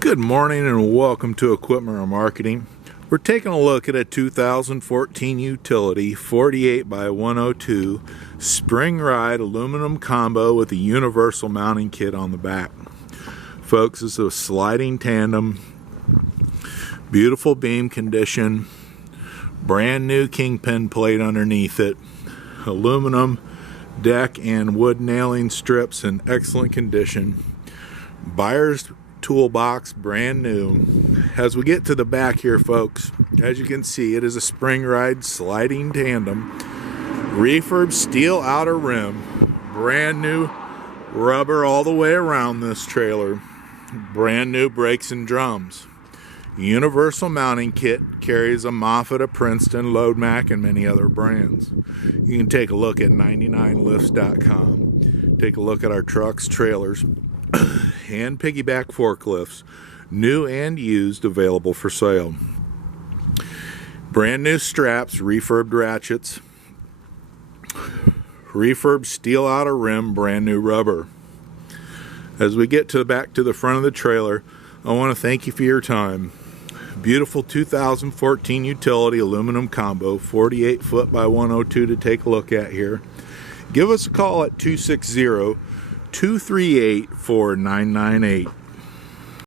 Good morning and welcome to Equipment or Marketing. We're taking a look at a 2014 utility 48'X102 spring ride aluminum combo with a universal mounting kit on the back. Folks, this is a sliding tandem, beautiful beam condition, brand new kingpin plate underneath it, aluminum deck and wood nailing strips in excellent condition, buyer's toolbox brand new. As we get to the back here, folks, as you can see, it is a spring ride sliding tandem, refurb steel outer rim, brand new rubber all the way around this trailer, brand new brakes and drums, universal mounting kit, carries a Moffett, a Princeton, Load Mac, and many other brands. You can take a look at 99lifts.com, take a look at our trucks, trailers, and piggyback forklifts, new and used, available for sale. Brand new straps, refurbed ratchets, refurbed steel outer rim, brand new rubber. As we get back to the front of the trailer, I want to thank you for your time. Beautiful 2014 utility aluminum combo, 48 foot by 102 to take a look at here. Give us a call at 260-238-4998.